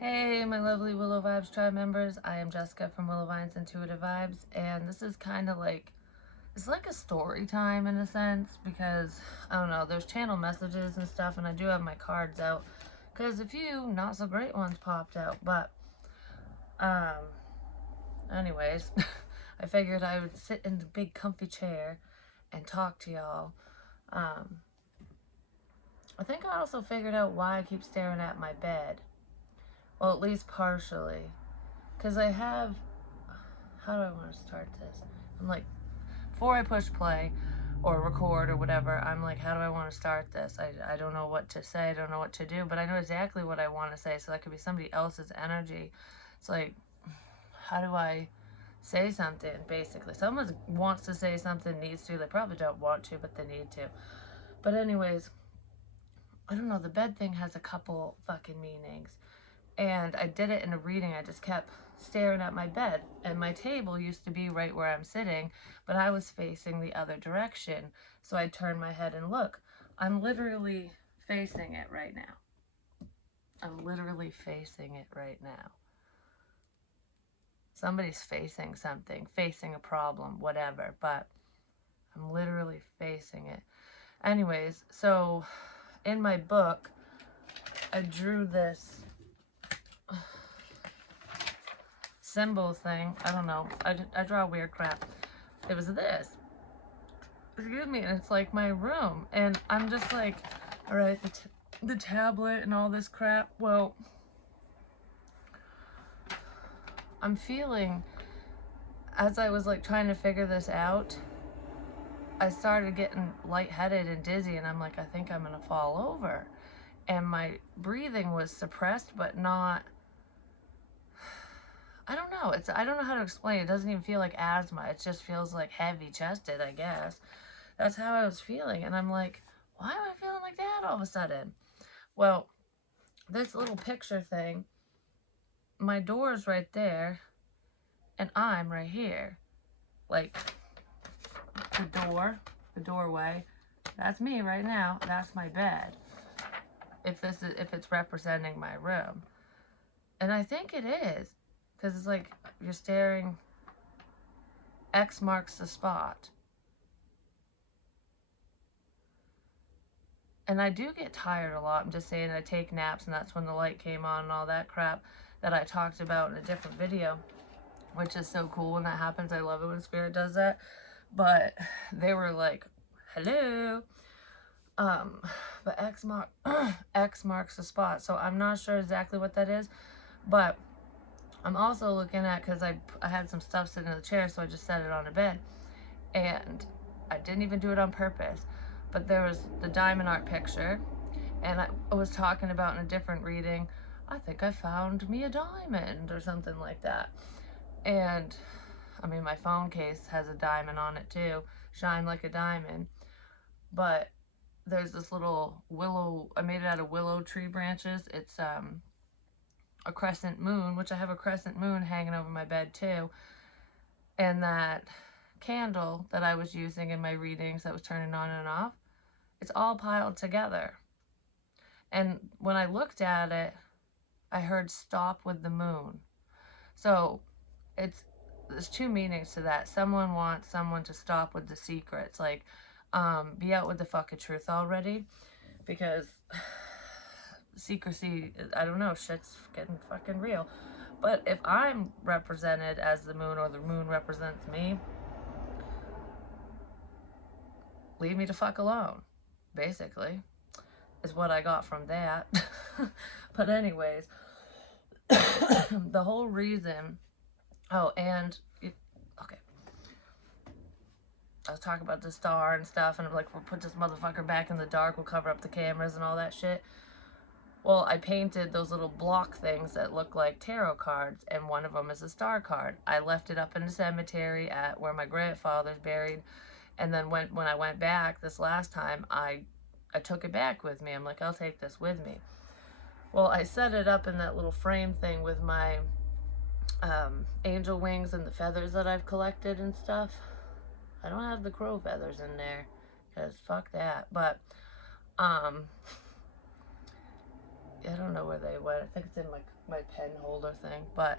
Hey, my lovely Willow Vibes tribe members. I am Jessica from Willow Vines Intuitive Vibes, and this is kind of like, it's like a story time in a sense, because, I don't know, there's channel messages and stuff, and I do have my cards out, because a few not so great ones popped out, but, anyways, I figured I would sit in the big comfy chair and talk to y'all. I think I also figured out why I keep staring at my bed. Well, at least partially. Because I have, how do I want to start this? I'm like, before I push play or record or whatever, I'm like, how do I want to start this? I don't know what to say, I don't know what to do, but I know exactly what I want to say, so that could be somebody else's energy. It's like, how do I say something, basically? Someone wants to say something, needs to. They probably don't want to, but they need to. But anyways, I don't know, the bed thing has a couple fucking meanings. And I did it in a reading. I just kept staring at my bed, and my table used to be right where I'm sitting, but I was facing the other direction. So I turned my head and look. I'm literally facing it right now. I'm literally facing it right now. Somebody's facing something, facing a problem, whatever, but I'm literally facing it. Anyways, so in my book, I drew this symbol thing. I don't know. I draw weird crap. It was this. Excuse me. And it's like my room. And I'm just like, all right, the tablet and all this crap. Well, I'm feeling, as I was like trying to figure this out, I started getting lightheaded and dizzy. And I'm like, I think I'm going to fall over. And my breathing was suppressed, but not, I don't know. I don't know how to explain. It doesn't even feel like asthma. It just feels like heavy chested, I guess. That's how I was feeling. And I'm like, why am I feeling like that all of a sudden? Well, this little picture thing, my door's right there, and I'm right here. Like, the doorway, that's me right now. That's my bed. If it's representing my room. And I think it is. Because it's like, you're staring, X marks the spot. And I do get tired a lot. I'm just saying, I take naps, and that's when the light came on and all that crap that I talked about in a different video, which is so cool when that happens. I love it when Spirit does that. But they were like, hello. But X marks the spot. So I'm not sure exactly what that is. But I'm also looking at, because I had some stuff sitting in the chair, so I just set it on a bed. And I didn't even do it on purpose. But there was the diamond art picture, and I was talking about in a different reading, I think I found me a diamond or something like that. And I mean, my phone case has a diamond on it too, shine like a diamond. But there's this little willow, I made it out of willow tree branches. It's a crescent moon, which I have a crescent moon hanging over my bed too. And that candle that I was using in my readings that was turning on and off, it's all piled together. And when I looked at it, I heard stop with the moon. So there's two meanings to that. Someone wants someone to stop with the secrets, like, be out with the fucking truth already, because secrecy, I don't know, shit's getting fucking real. But if I'm represented as the moon, or the moon represents me, leave me the fuck alone, basically, is what I got from that. But anyways, the whole reason, okay, I was talking about the star and stuff, and I'm like, we'll put this motherfucker back in the dark, we'll cover up the cameras and all that shit. Well, I painted those little block things that look like tarot cards, and one of them is a star card. I left it up in the cemetery at where my grandfather's buried, and then when I went back this last time, I took it back with me. I'm like, I'll take this with me. Well, I set it up in that little frame thing with my angel wings and the feathers that I've collected and stuff. I don't have the crow feathers in there, because fuck that. But I don't know where they went. I think it's in my pen holder thing. But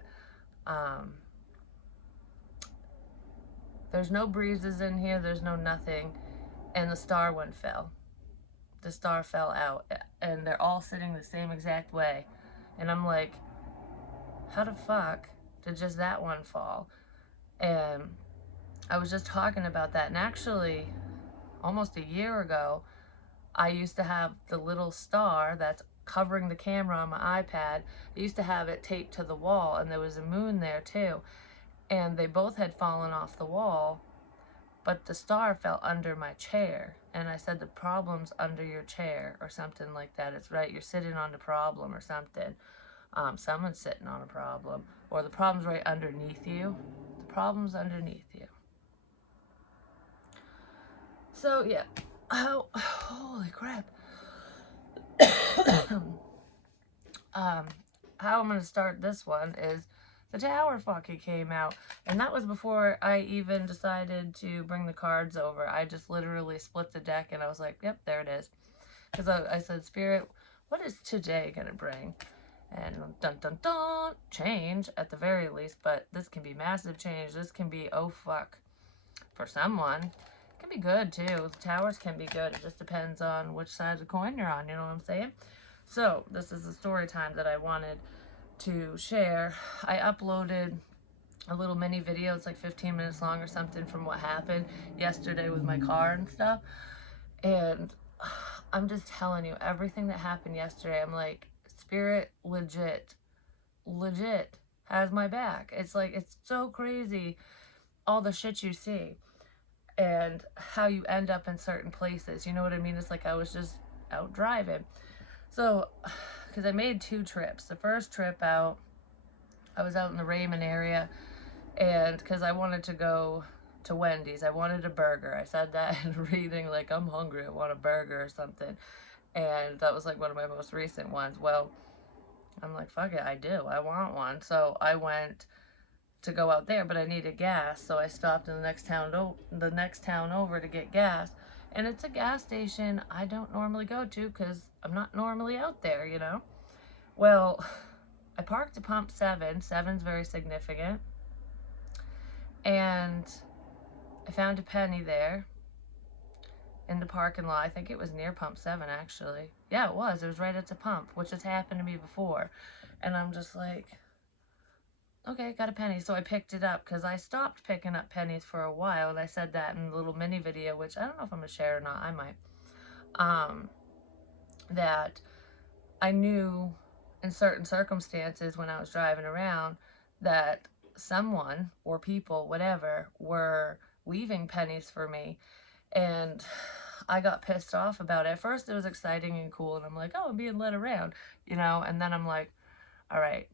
there's no breezes in here. There's no nothing. And the star one fell. The star fell out. And they're all sitting the same exact way. And I'm like, how the fuck did just that one fall? And I was just talking about that. And actually, almost a year ago, I used to have the little star that's covering the camera on my iPad. I used to have it taped to the wall, and there was a moon there too. And they both had fallen off the wall, but the star fell under my chair. And I said, the problem's under your chair, or something like that. It's right, you're sitting on the problem or something. Someone's sitting on a problem, or the problem's right underneath you. The problem's underneath you. So yeah, holy crap. How I'm gonna start this one is the tower fucking came out, and that was before I even decided to bring the cards over. I just literally split the deck, and I was like, yep, there it is. Because I said, Spirit, what is today gonna bring? And dun dun dun, change at the very least, but this can be massive change. This can be, oh fuck, for someone. It can be good too. The towers can be good. It just depends on which side of the coin you're on, you know what I'm saying? So this is the story time that I wanted to share. I uploaded a little mini video. It's like 15 minutes long or something from what happened yesterday with my car and stuff. And I'm just telling you, everything that happened yesterday, I'm like, Spirit legit has my back. It's like, it's so crazy, all the shit you see and how you end up in certain places. You know what I mean? It's like I was just out driving. So, because I made 2 trips. The first trip out, I was out in the Raymond area, and because I wanted to go to Wendy's. I wanted a burger. I said that in reading, like, I'm hungry, I want a burger or something. And that was like one of my most recent ones. Well, I'm like, fuck it, I do. I want one. So I went to go out there, but I needed gas. So I stopped in the next town over to get gas. And it's a gas station I don't normally go to because I'm not normally out there, you know? Well, I parked at pump 7. 7's very significant. And I found a penny there in the parking lot. I think it was near pump 7, actually. Yeah, it was. It was right at the pump, which has happened to me before. And I'm just like, okay, got a penny. So I picked it up because I stopped picking up pennies for a while. And I said that in a little mini video, which I don't know if I'm going to share or not. I might. That I knew in certain circumstances when I was driving around that someone or people, whatever, were leaving pennies for me. And I got pissed off about it. At first it was exciting and cool, and I'm like, oh, I'm being led around, you know? And then I'm like, all right,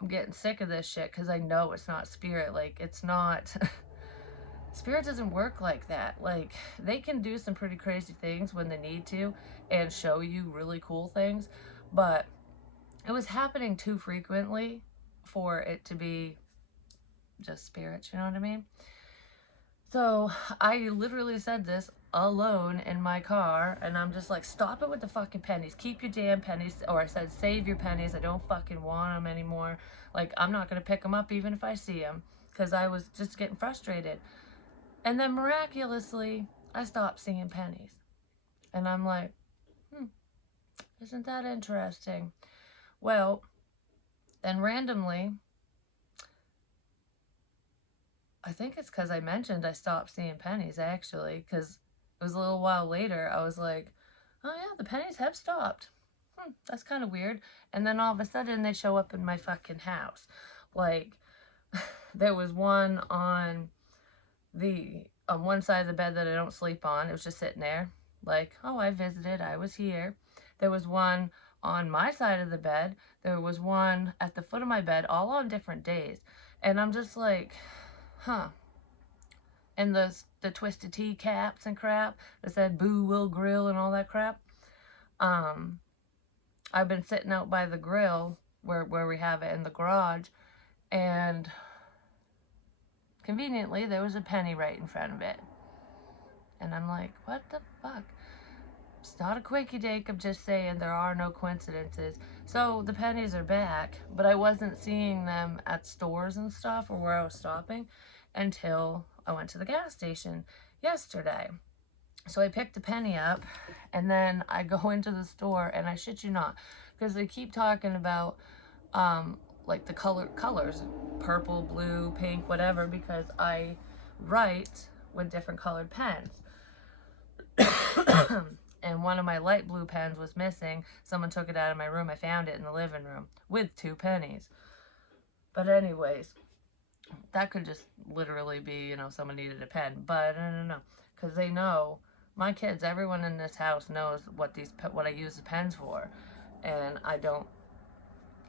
I'm getting sick of this shit because I know it's not Spirit. Like, it's not... Spirit doesn't work like that. Like, they can do some pretty crazy things when they need to and show you really cool things, but it was happening too frequently for it to be just spirits, you know what I mean? So I literally said this alone in my car, and I'm just like, stop it with the fucking pennies. Keep your damn pennies. Or I said, save your pennies. I don't fucking want them anymore. Like, I'm not going to pick them up even if I see them, because I was just getting frustrated. And then miraculously, I stopped seeing pennies. And I'm like, isn't that interesting? Well, then randomly, I think it's because I mentioned I stopped seeing pennies, actually, because it was a little while later, I was like, oh yeah, the pennies have stopped. That's kind of weird. And then all of a sudden, they show up in my fucking house. Like, there was one on one side of the bed that I don't sleep on. It was just sitting there. Like, oh, I visited. I was here. There was one on my side of the bed. There was one at the foot of my bed, all on different days. And I'm just like, huh. And the Twisted Tea caps and crap that said Boo Will Grill and all that crap. I've been sitting out by the grill where we have it in the garage, and conveniently there was a penny right in front of it. And I'm like, what the fuck? It's not a quickie dink. I'm just saying there are no coincidences. So the pennies are back, but I wasn't seeing them at stores and stuff or where I was stopping until I went to the gas station yesterday. So I picked a penny up, and then I go into the store, and I shit you not, because they keep talking about like the colors, purple, blue, pink, whatever, because I write with different colored pens. And one of my light blue pens was missing. Someone took it out of my room. I found it in the living room with 2 pennies. But anyways, that could just literally be, someone needed a pen. But no, because they know, my kids, everyone in this house knows what I use the pens for, and I don't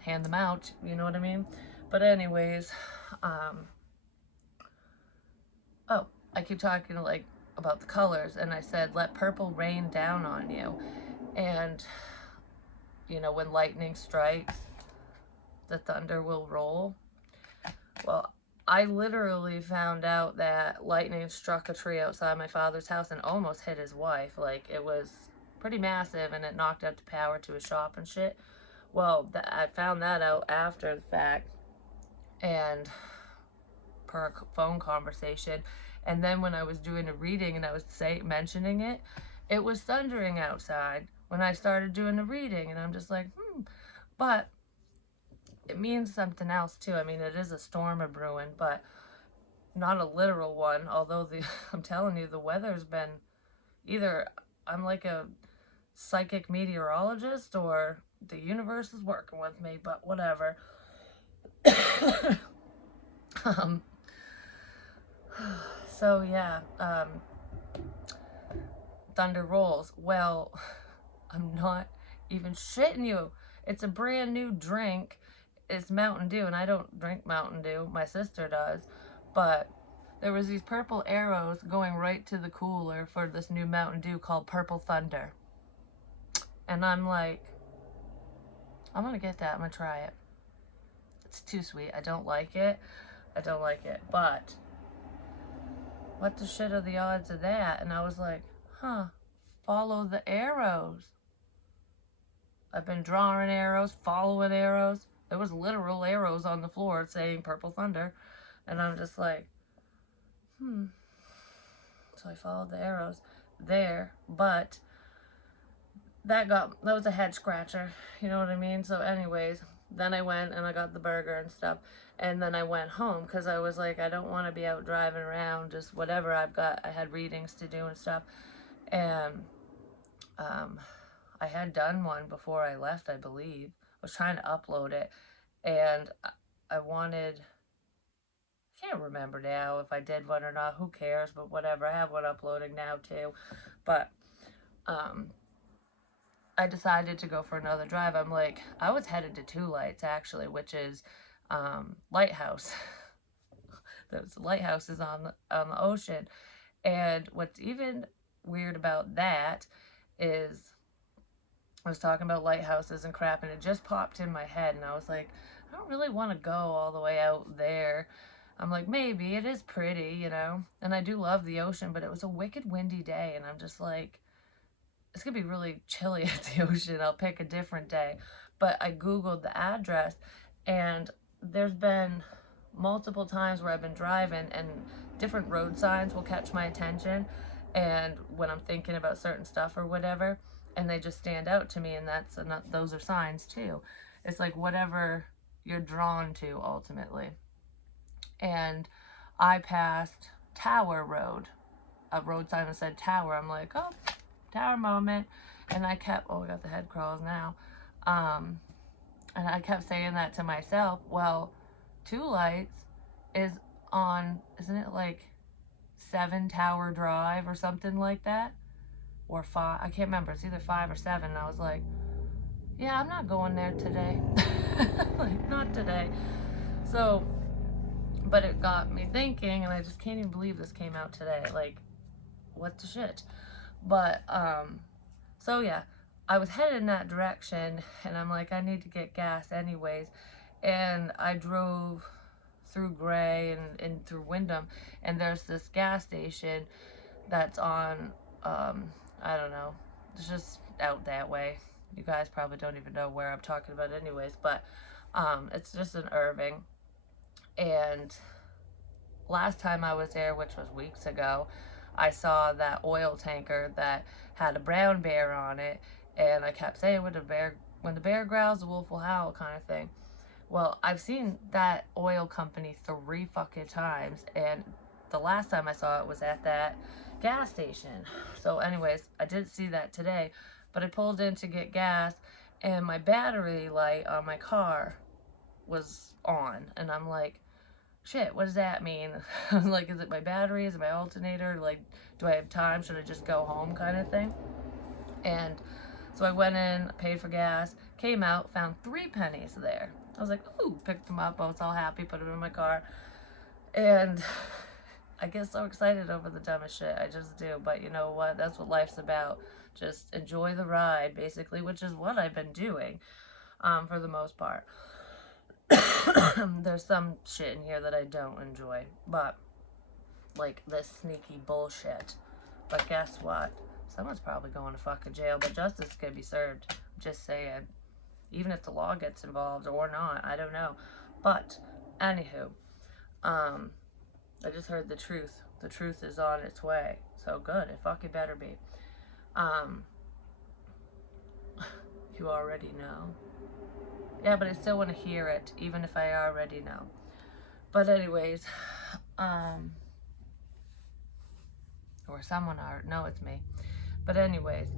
hand them out. You know what I mean? But anyways, oh, I keep talking like about the colors, and I said, let purple rain down on you. And when lightning strikes, the thunder will roll. Well, I literally found out that lightning struck a tree outside my father's house and almost hit his wife. Like, it was pretty massive, and it knocked out the power to his shop and shit. Well, I found that out after the fact, and per phone conversation. And then when I was doing a reading and I was mentioning it, it was thundering outside when I started doing the reading, and I'm just like, but it means something else too. I mean, it is a storm a brewing, but not a literal one. Although I'm telling you, the weather's been either I'm like a psychic meteorologist or the universe is working with me, but whatever. So yeah, thunder rolls. Well, I'm not even shitting you. It's a brand new drink. It's Mountain Dew, and I don't drink Mountain Dew. My sister does. But there was these purple arrows going right to the cooler for this new Mountain Dew called Purple Thunder. And I'm like, I'm going to get that. I'm going to try it. It's too sweet. I don't like it. But what the shit are the odds of that? And I was like, follow the arrows. I've been drawing arrows, following arrows. There was literal arrows on the floor saying Purple Thunder. And I'm just like, So I followed the arrows there. But that was a head scratcher. You know what I mean? So anyways, then I went and I got the burger and stuff. And then I went home because I was like, I don't want to be out driving around, just whatever I had readings to do and stuff. And I had done one before I left, I believe. I was trying to upload it. And I can't remember now if I did one or not. Who cares? But whatever. I have one uploading now too. But I decided to go for another drive. I'm like, I was headed to Two Lights actually, which is lighthouse. There's lighthouses on the ocean. And what's even weird about that is I was talking about lighthouses and crap, and it just popped in my head, and I was like, I don't really want to go all the way out there. I'm like, maybe it is pretty, and I do love the ocean, but it was a wicked windy day, and I'm just like, it's gonna be really chilly at the ocean. I'll pick a different day. But I Googled the address, and there's been multiple times where I've been driving and different road signs will catch my attention, and when I'm thinking about certain stuff or whatever, and they just stand out to me, and those are signs too. It's like whatever you're drawn to ultimately. And I passed Tower Road, a road sign that said Tower. I'm like, oh, Tower moment. And I kept, I got the head crawls now. And I kept saying that to myself. Well, Two Lights is on, isn't it like 7 Tower Drive or something like that? Or 5, I can't remember. It's either 5 or 7. And I was like, yeah, I'm not going there today. Like, not today. So, but it got me thinking, and I just can't even believe this came out today. Like, what the shit? But, so yeah, I was headed in that direction, and I'm like, I need to get gas anyways. And I drove through Gray and through Wyndham, and there's this gas station that's on, I don't know, It's just out that way. You guys probably don't even know where I'm talking about anyways, but it's just in Irving. And last time I was there, which was weeks ago, I saw that oil tanker that had a brown bear on it, and I kept saying, when the bear growls, the wolf will howl," kind of thing. Well, I've seen that oil company 3 fucking times, and the last time I saw it was at that gas station. So, anyways, I didn't see that today, but I pulled in to get gas, and my battery light on my car was on, and I'm like, shit, what does that mean? I was like, is it my battery? Is it my alternator? Like, do I have time? Should I just go home, kind of thing? And so I went in, paid for gas, came out, found 3 pennies there. I was like, ooh, picked them up. I was all happy, put them in my car. And I get so excited over the dumbest shit. I just do. But you know what? That's what life's about. Just enjoy the ride, basically, which is what I've been doing for the most part. There's some shit in here that I don't enjoy. But, like, this sneaky bullshit. But guess what? Someone's probably going to fucking jail, but justice is going to be served. Just saying. Even if the law gets involved or not, I don't know. But, anywho, I just heard the truth. The truth is on its way. So good. It fucking better be. You already know. Yeah, but I still want to hear it, even if I already know. But anyways, or someone already, no, it's me. But anyways,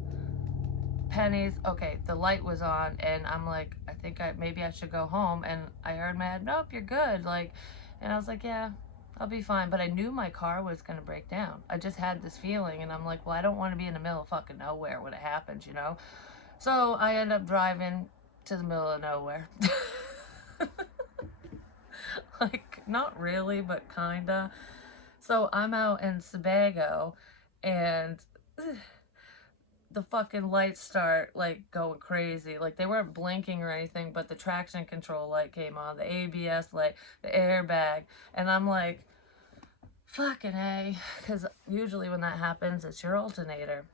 pennies, okay, the light was on, and I'm like, I think maybe I should go home, and I heard my head, nope, you're good, like, and I was like, yeah, I'll be fine, but I knew my car was gonna break down. I just had this feeling, and I'm like, well, I don't want to be in the middle of fucking nowhere when it happens, you know? So I end up driving to the middle of nowhere. Like, not really, but kinda. So I'm out in Sebago, and the fucking lights start, like, going crazy. Like, they weren't blinking or anything, but the traction control light came on, the ABS light, the airbag, and I'm like, fucking A, because usually when that happens, it's your alternator.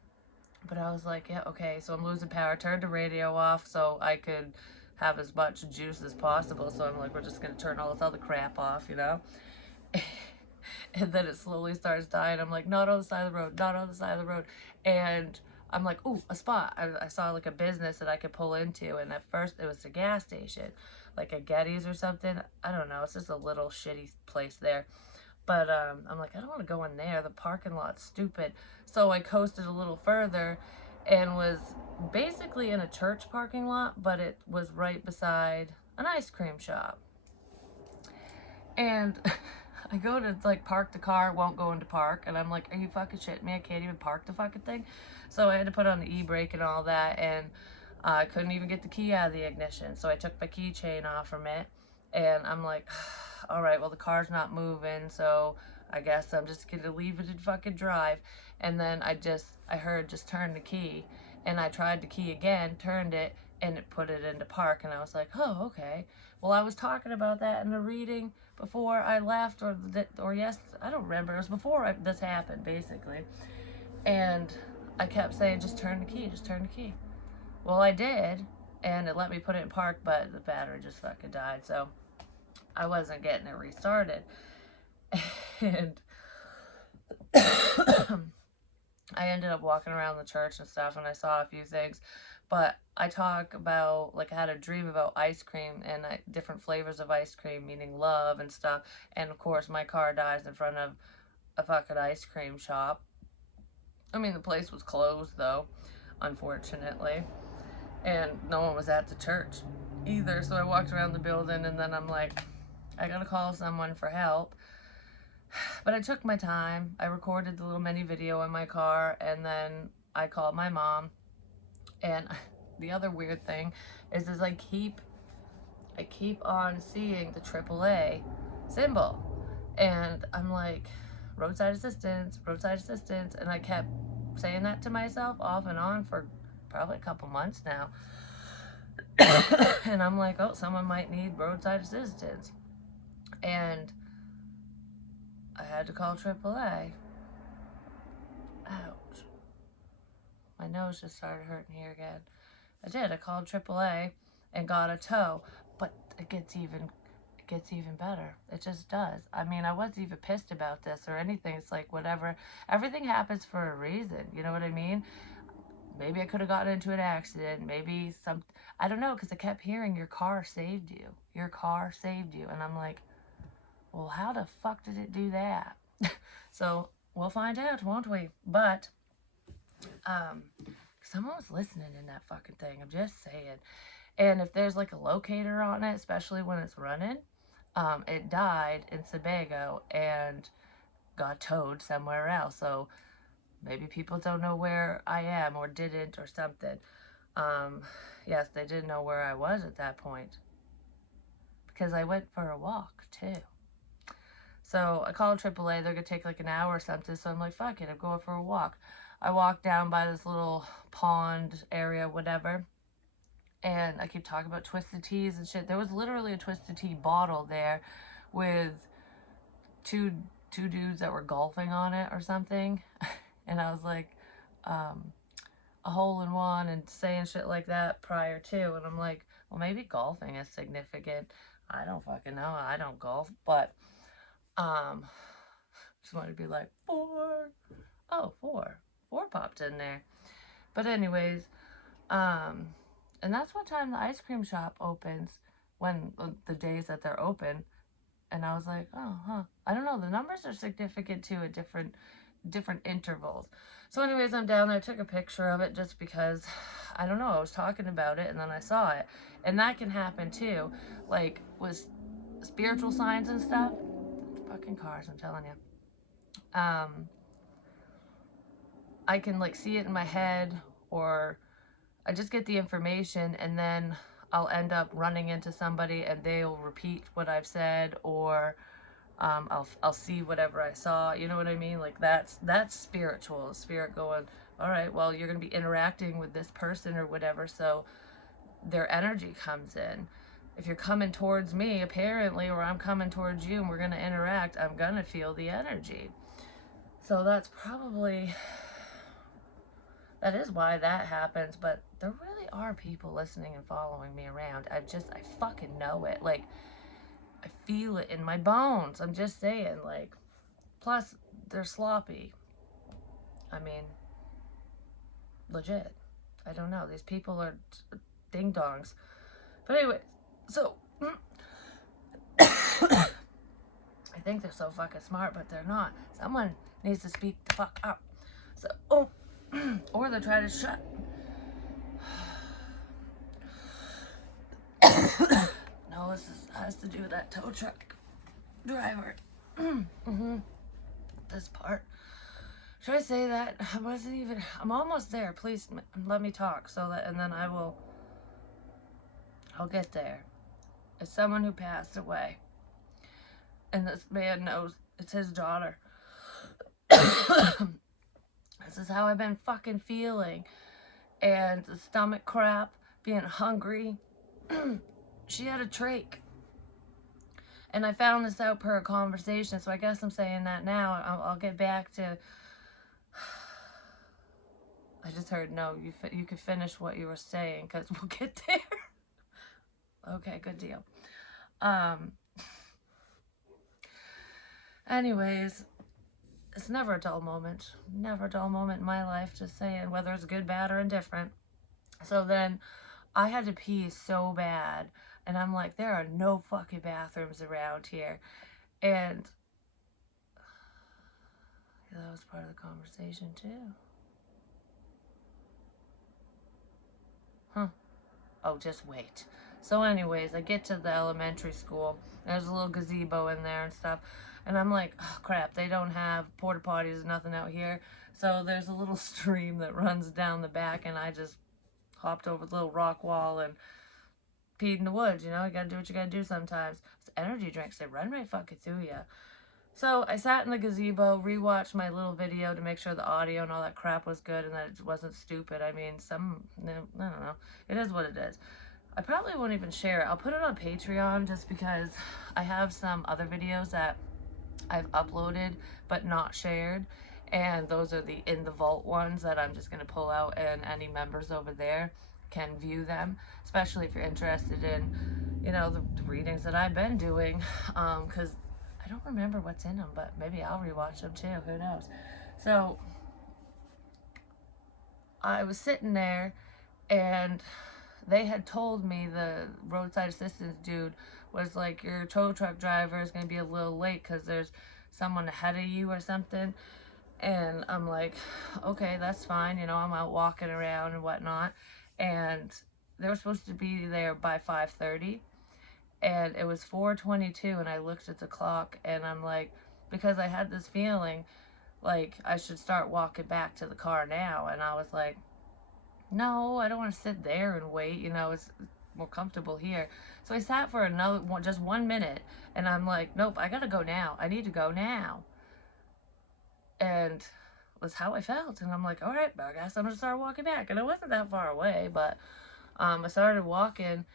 But I was like, yeah, okay, so I'm losing power. Turned the radio off so I could have as much juice as possible. So I'm like, we're just going to turn all this other crap off, you know? And then it slowly starts dying. I'm like, not on the side of the road, not on the side of the road. And I'm like, ooh, a spot. I saw like a business that I could pull into. And at first it was a gas station, like a Getty's or something. I don't know. It's just a little shitty place there. But I'm like, I don't want to go in there. The parking lot's stupid. So I coasted a little further and was basically in a church parking lot, but it was right beside an ice cream shop. And I go to, like, park the car, won't go into park. And I'm like, are you fucking shitting me? I can't even park the fucking thing. So I had to put on the e-brake and all that. And I couldn't even get the key out of the ignition. So I took my keychain off from it. And I'm like, all right, well, the car's not moving, so I guess I'm just going to leave it in fucking drive. And then I heard just turn the key. And I tried the key again, turned it, and it put it into park. And I was like, oh, okay. Well, I was talking about that in the reading before I left, or yes, I don't remember. It was before this happened, basically. And I kept saying, just turn the key, just turn the key. Well, I did, and it let me put it in park, but the battery just fucking died, so I wasn't getting it restarted. And I ended up walking around the church and stuff, and I saw a few things. But I talk about, like, I had a dream about ice cream and different flavors of ice cream, meaning love and stuff. And, of course, my car dies in front of a fucking ice cream shop. I mean, the place was closed, though, unfortunately. And no one was at the church either. So I walked around the building, and then I'm like, I gotta call someone for help. But I took my time. I recorded the little mini video in my car, and then I called my mom. And the other weird thing is I keep on seeing the AAA symbol. And I'm like, roadside assistance, and I kept saying that to myself off and on for probably a couple months now. And I'm like, oh, someone might need roadside assistance. And I had to call AAA. Ouch. my nose just started hurting here again. I did. I called AAA and got a tow, but it gets even better. It just does. I mean, I wasn't even pissed about this or anything. It's like whatever. Everything happens for a reason. You know what I mean? Maybe I could have gotten into an accident. Maybe I don't know, because I kept hearing your car saved you. Your car saved you. And I'm like, well, how the fuck did it do that? So we'll find out, won't we? But someone was listening in that fucking thing. I'm just saying. And if there's like a locator on it, especially when it's running, it died in Sebago and got towed somewhere else. So maybe people don't know where I am or didn't or something. Yes, they didn't know where I was at that point because I went for a walk too. So I called AAA. They're going to take like an hour or something. So I'm like, fuck it, I'm going for a walk. I walked down by this little pond area, whatever. And I keep talking about Twisted Teas and shit. There was literally a Twisted Tea bottle there with two dudes that were golfing on it or something. And I was like, a hole in one and saying shit like that prior to. And I'm like, well, maybe golfing is significant. I don't fucking know. I don't golf. But just wanted to be like, 4. Oh, 4. 4 popped in there. But anyways, and that's what time the ice cream shop opens, when the days that they're open. And I was like, oh, huh. I don't know. The numbers are significant too at different intervals. So anyways, I'm down there. I took a picture of it just because, I don't know, I was talking about it and then I saw it. And that can happen too. Like with spiritual signs and stuff. Fucking cars, I'm telling you. I can like see it in my head, or I just get the information and then I'll end up running into somebody and they'll repeat what I've said, or I'll see whatever I saw. You know what I mean? Like that's spiritual. Spirit going, all right, well, you're gonna be interacting with this person or whatever, so their energy comes in. If you're coming towards me, apparently, or I'm coming towards you and we're gonna interact, I'm gonna feel the energy. So that is why that happens. But there really are people listening and following me around. I fucking know it. Like, I feel it in my bones. I'm just saying, like, plus they're sloppy. I mean, legit. I don't know. These people are ding dongs. But anyway, so I think they're so fucking smart, but they're not. Someone needs to speak the fuck up. So, or they're trying to shut. No, has to do with that tow truck driver. This part. Should I say that? I'm almost there. Please let me talk and then I'll get there. It's someone who passed away. And this man knows it's his daughter. This is how I've been fucking feeling. And the stomach crap, being hungry. She had a trach. And I found this out per conversation, so I guess I'm saying that now. I'll get back to... I just heard, no, you could finish what you were saying, because we'll get there. Okay, good deal. Anyways, it's never a dull moment. Never a dull moment in my life, just saying, whether it's good, bad, or indifferent. So then I had to pee so bad, and I'm like, there are no fucking bathrooms around here. And that was part of the conversation too. Huh. Oh, just wait. So anyways, I get to the elementary school. There's a little gazebo in there and stuff. And I'm like, oh crap, they don't have porta potties or nothing out here. So there's a little stream that runs down the back, and I just hopped over the little rock wall and peed in the woods. You know, you gotta do what you gotta do sometimes. It's energy drinks, they run right fucking through you. So I sat in the gazebo, rewatched my little video to make sure the audio and all that crap was good and that it wasn't stupid. I mean, I don't know. It is what it is. I probably won't even share it. I'll put it on Patreon just because I have some other videos that I've uploaded but not shared. and those are the in the vault ones that I'm just going to pull out, and any members over there can view them, especially if you're interested in, you know, the readings that I've been doing, because I don't remember what's in them, but maybe I'll rewatch them too, who knows. So I was sitting there, and they had told me, the roadside assistance dude was like, your tow truck driver is going to be a little late because there's someone ahead of you or something. And I'm like, okay, that's fine. You know, I'm out walking around and whatnot. And they were supposed to be there by 5:30. And it was 4:22, and I looked at the clock, and I'm like, because I had this feeling like I should start walking back to the car now. And I was like, no, I don't want to sit there and wait. You know, it's more comfortable here. So I sat for another one, just 1 minute, and I'm like, nope, I gotta go now. I need to go now. And was how I felt. And I'm like, all right, I guess I'm gonna start walking back. And it wasn't that far away, but I started walking,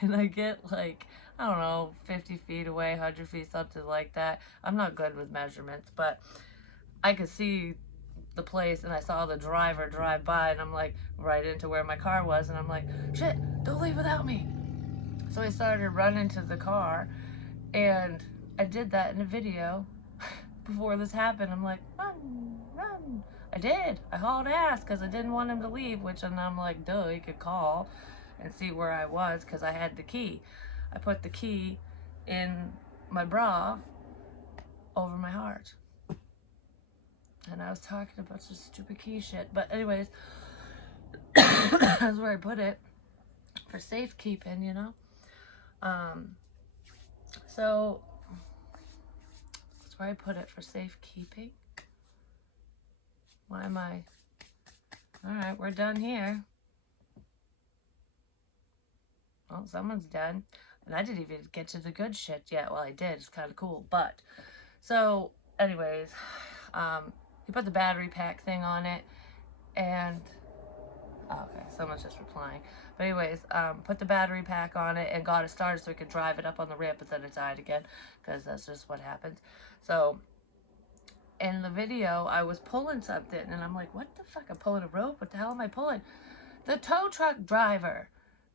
and I get like, I don't know, 50 feet away, 100 feet, something like that. I'm not good with measurements, but I could see the place, and I saw the driver drive by, and I'm like, right into where my car was, and I'm like, shit, don't leave without me. So I started running to the car, and I did that in a video before this happened. I'm like, run, run. I did. I hauled ass because I didn't want him to leave, which, and I'm like, duh, he could call and see where I was because I had the key. I put the key in my bra over my heart. And I was talking about some stupid key shit. But anyways, that's where I put it for safekeeping, you know. So that's where I put it for safekeeping. Why am I? All right, we're done here. Well, someone's done. And I didn't even get to the good shit yet. Well, I did. It's kind of cool. But, so, anyways, he put the battery pack thing on it. And, oh, okay, someone's just replying. But anyways, put the battery pack on it and got it started so we could drive it up on the ramp. But then it died again. Because that's just what happens. So, in the video, I was pulling something. And I'm like, what the fuck? I'm pulling a rope? What the hell am I pulling? The tow truck driver.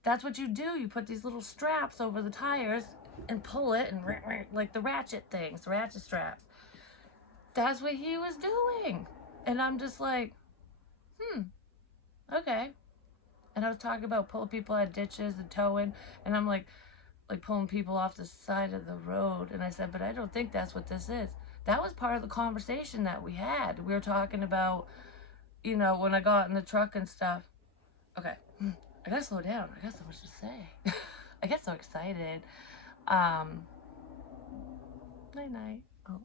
That's what you do. You put these little straps over the tires and pull it, and like the ratchet things, ratchet straps. That's what he was doing. And I'm just like, okay. And I was talking about pulling people out of ditches and towing, and I'm like pulling people off the side of the road. And I said, but I don't think that's what this is. That was part of the conversation that we had. We were talking about, you know, when I got in the truck and stuff. Okay. I gotta slow down. I got so much to say. I get so excited. Night night. Oh.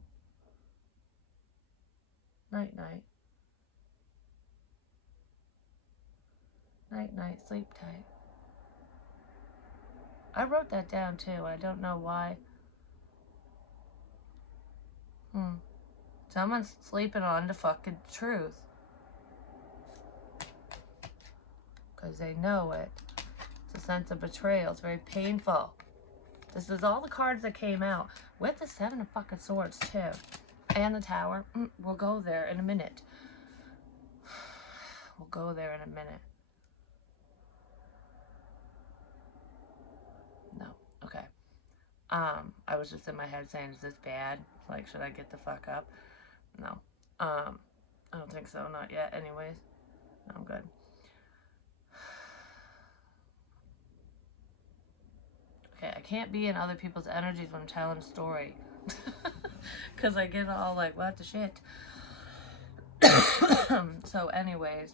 Night night. Night night. Sleep tight. I wrote that down too. I don't know why. Someone's sleeping on the fucking truth. Because they know it. It's a sense of betrayal. It's very painful. This is all the cards that came out. With the 7 of fucking swords, too. And the tower. We'll go there in a minute. We'll go there in a minute. No. Okay. I was just in my head saying, is this bad? Like, should I get the fuck up? No. I don't think so. Not yet. Anyways. No, I'm good. Okay, I can't be in other people's energies when I'm telling a story. Because I get all like, what the shit? So anyways,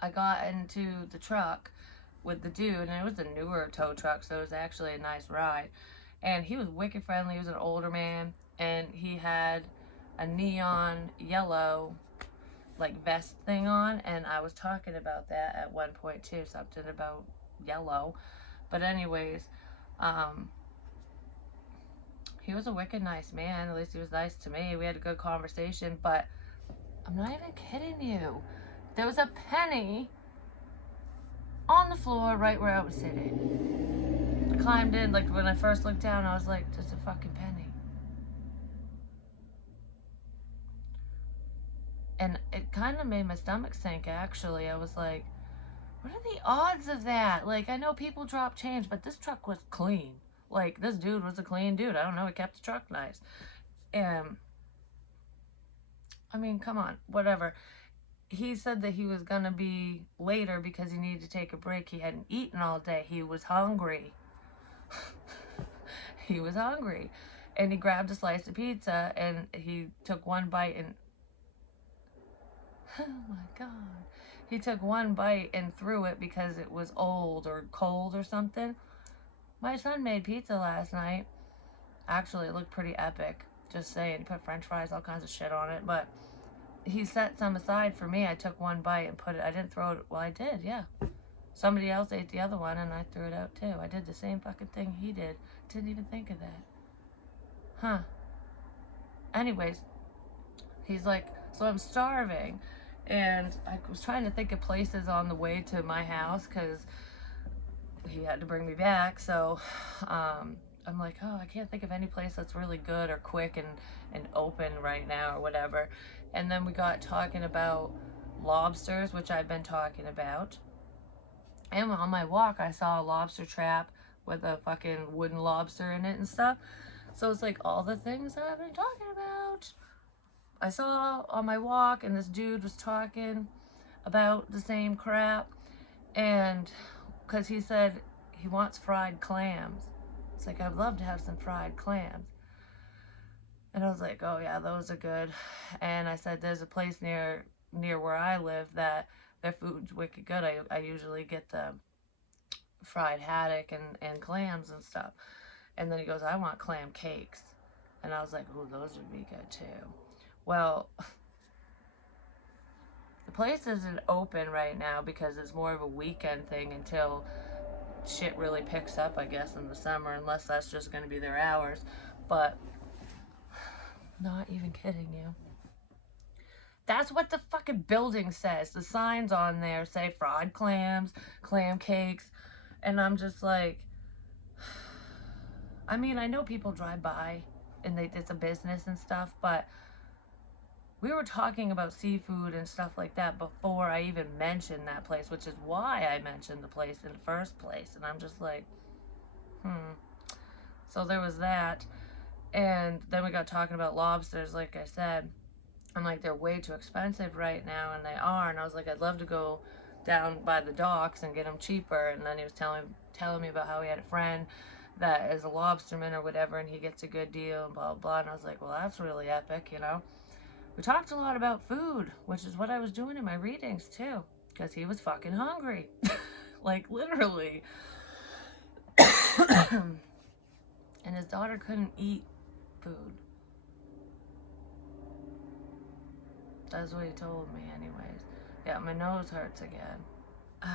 I got into the truck with the dude, and it was a newer tow truck, so it was actually a nice ride. And he was wicked friendly. He was an older man, and he had a neon yellow like vest thing on, and I was talking about that at one point too, something about yellow. But anyways, he was a wicked nice man. At least he was nice to me. We had a good conversation, but I'm not even kidding you. There was a penny on the floor right where I was sitting. I climbed in, like when I first looked down, I was like, there's a fucking penny. And it kind of made my stomach sink, actually. I was like, what are the odds of that? Like, I know people drop change, but this truck was clean. Like, this dude was a clean dude. I don't know, he kept the truck nice. And, I mean, come on, whatever. He said that he was going to be later because he needed to take a break. He hadn't eaten all day. He was hungry. He was hungry. And he grabbed a slice of pizza and he took one bite and... Oh my God. He took one bite and threw it because it was old or cold or something. My son made pizza last night. Actually, it looked pretty epic. Just saying. He put french fries, all kinds of shit on it. But he set some aside for me. I took one bite and put it... I didn't throw it... Well, I did, yeah. Somebody else ate the other one and I threw it out too. I did the same fucking thing he did. Didn't even think of that. Huh. Anyways, he's like, so I'm starving. And I was trying to think of places on the way to my house because he had to bring me back. So I'm like, oh, I can't think of any place that's really good or quick and open right now or whatever. And then we got talking about lobsters, which I've been talking about. And on my walk, I saw a lobster trap with a fucking wooden lobster in it and stuff. So it's like all the things that I've been talking about. I saw on my walk, and this dude was talking about the same crap. And because he said he wants fried clams. It's like, I'd love to have some fried clams. And I was like, oh yeah, those are good. And I said, there's a place near where I live that their food's wicked good. I usually get the fried haddock and clams and stuff. And then he goes, I want clam cakes. And I was like, ooh, those would be good too. Well, the place isn't open right now because it's more of a weekend thing until shit really picks up, I guess, in the summer, unless that's just going to be their hours. But, not even kidding you. That's what the fucking building says. The signs on there say fried clams, clam cakes, and I'm just like, I mean, I know people drive by and it's a business and stuff, but we were talking about seafood and stuff like that before I even mentioned that place, which is why I mentioned the place in the first place. And I'm just like, So there was that. And then we got talking about lobsters, like I said. I'm like, they're way too expensive right now, and they are. And I was like, I'd love to go down by the docks and get them cheaper. And then he was telling me about how he had a friend that is a lobsterman or whatever, and he gets a good deal and blah, blah. And I was like, well, that's really epic, you know. We talked a lot about food, which is what I was doing in my readings too, because he was fucking hungry. Like, literally. And his daughter couldn't eat food. That's what he told me anyways. Yeah, my nose hurts again. Ow.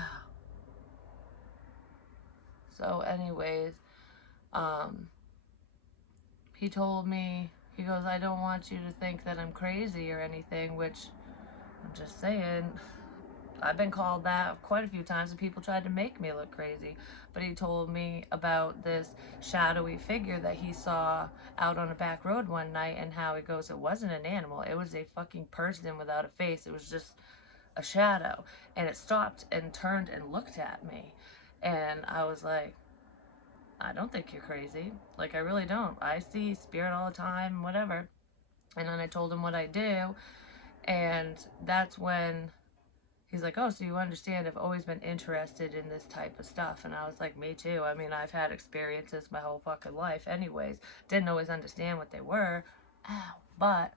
So anyways, he told me, he goes, I don't want you to think that I'm crazy or anything, which I'm just saying, I've been called that quite a few times and people tried to make me look crazy. But he told me about this shadowy figure that he saw out on a back road one night, and how he goes, it wasn't an animal, it was a fucking person without a face. It was just a shadow. And it stopped and turned and looked at me. And I was like, I don't think you're crazy. Like, I really don't. I see spirit all the time, whatever. And then I told him what I do. And that's when he's like, oh, so you understand I've always been interested in this type of stuff. And I was like, me too. I mean, I've had experiences my whole fucking life anyways. Didn't always understand what they were. Ow. But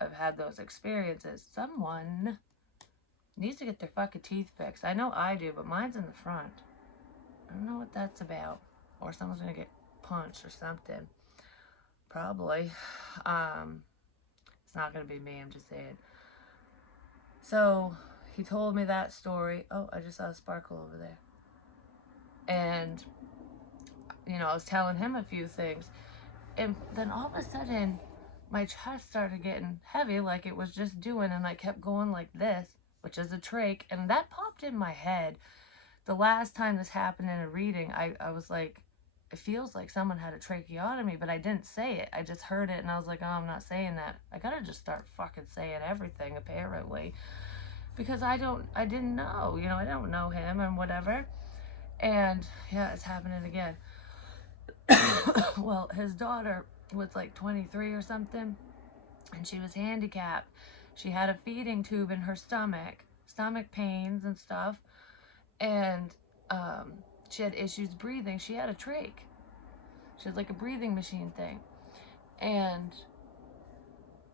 I've had those experiences. Someone needs to get their fucking teeth fixed. I know I do, but mine's in the front. I don't know what that's about. Or someone's gonna get punched or something. Probably. It's not gonna be me, I'm just saying. So he told me that story. Oh, I just saw a sparkle over there. And, you know, I was telling him a few things. And then all of a sudden, my chest started getting heavy like it was just doing. And I kept going like this, which is a trach. And that popped in my head. The last time this happened in a reading, I was like, it feels like someone had a tracheotomy, but I didn't say it. I just heard it and I was like, oh, I'm not saying that. I gotta just start fucking saying everything, apparently. Because I didn't know, I don't know him and whatever. And yeah, it's happening again. Well, his daughter was like 23 or something, and she was handicapped. She had a feeding tube in her stomach pains and stuff, and um, she had issues breathing. She had a trach. She had like a breathing machine thing. And,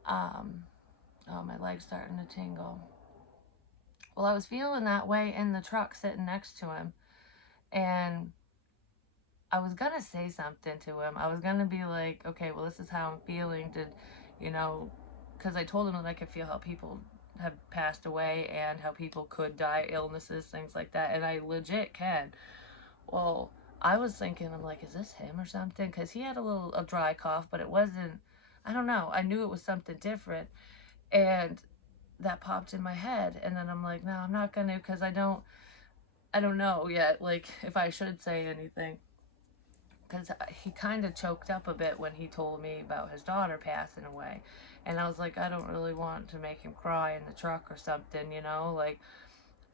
oh, my leg's starting to tingle. Well, I was feeling that way in the truck sitting next to him. And I was going to say something to him. I was going to be like, okay, well, this is how I'm feeling. Because I told him that I could feel how people have passed away and how people could die, illnesses, things like that. And I legit can. Well, I was thinking, I'm like, is this him or something? Because he had a dry cough, but it wasn't, I don't know. I knew it was something different. And that popped in my head. And then I'm like, no, I'm not going to, because I don't know yet, like, if I should say anything. Because he kind of choked up a bit when he told me about his daughter passing away. And I was like, I don't really want to make him cry in the truck or something, like,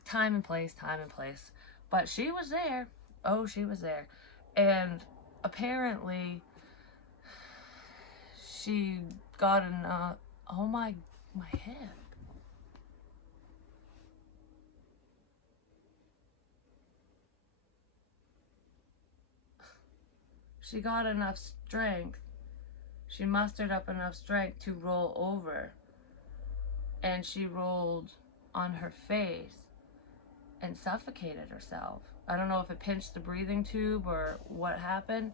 time and place, time and place. But she was there. Oh, she was there. And apparently she got oh my hip. She got enough strength. She mustered up enough strength to roll over. And she rolled on her face and suffocated herself. I don't know if it pinched the breathing tube or what happened,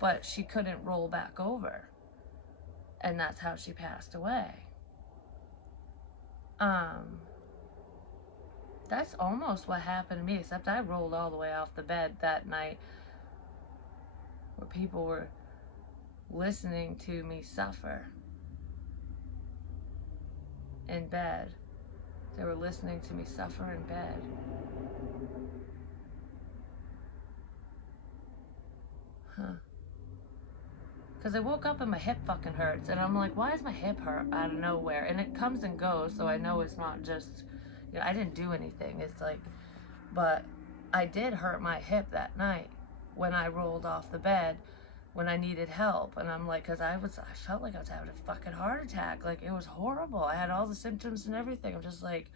but she couldn't roll back over. And that's how she passed away. That's almost what happened to me, except I rolled all the way off the bed that night, where people were listening to me suffer in bed. They were listening to me suffer in bed. Huh. Because I woke up and my hip fucking hurts. And I'm like, why is my hip hurt out of nowhere? And it comes and goes, so I know it's not just, I didn't do anything. It's like, but I did hurt my hip that night when I rolled off the bed when I needed help. And I'm like, because I felt like I was having a fucking heart attack. Like, it was horrible. I had all the symptoms and everything. I'm just like,